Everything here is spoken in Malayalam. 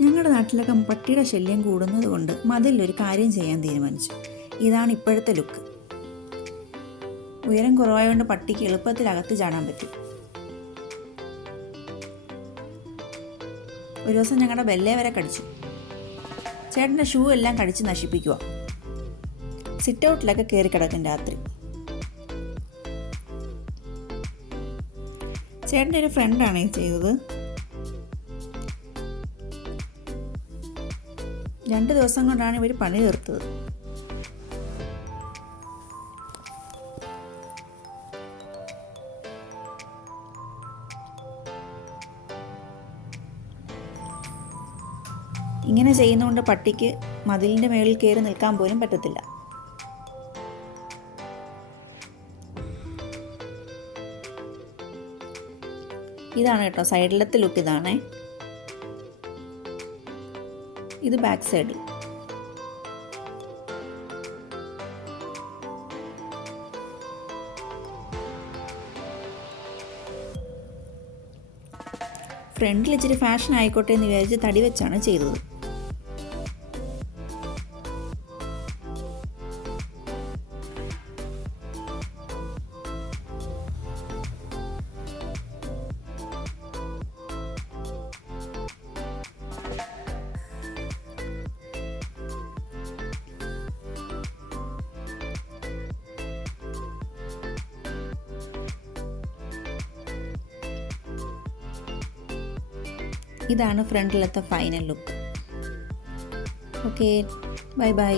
ഞങ്ങളുടെ നാട്ടിലൊക്കെ പട്ടിയുടെ ശല്യം കൂടുന്നത് കൊണ്ട് മതിലൊരു കാര്യം ചെയ്യാൻ തീരുമാനിച്ചു. ഇതാണ് ഇപ്പോഴത്തെ ലുക്ക്. ഉയരം കുറവായതുകൊണ്ട് പട്ടിക്ക് എളുപ്പത്തിൽ അകത്ത് ചാടാൻ പറ്റും. ഒരു ദിവസം ഞങ്ങളുടെ ബെല്ലേ വരെ കടിച്ചു. ചേട്ടൻ്റെ ഷൂ എല്ലാം കടിച്ച് നശിപ്പിക്കുക. സിറ്റ് ഔട്ടിലൊക്കെ കയറി കിടക്കും രാത്രി. ചേട്ടൻ്റെ ഒരു ഫ്രണ്ടാണ് ഈ ചെയ്തത്. 2 ദിവസം കൊണ്ടാണ് ഇവർ പണി തീർത്തത്. ഇങ്ങനെ ചെയ്യുന്നതുകൊണ്ട് പട്ടിക്ക് മതിലിൻ്റെ മുകളിൽ കയറി നിൽക്കാൻ പോലും പറ്റത്തില്ല. ഇതാണ് കേട്ടോ സൈഡിലത്തെ ലുക്ക്. ഇതാണേ, ഇത് ബാക്ക് സൈഡിൽ. ഫ്രണ്ടിൽ ഇച്ചിരി ഫാഷൻ ആയിക്കോട്ടെ എന്ന് വിചാരിച്ച് തടി വെച്ചാണ് ചെയ്തത്. ഇതാണ് ഫ്രണ്ടിലത്തെ final look. Okay, bye by.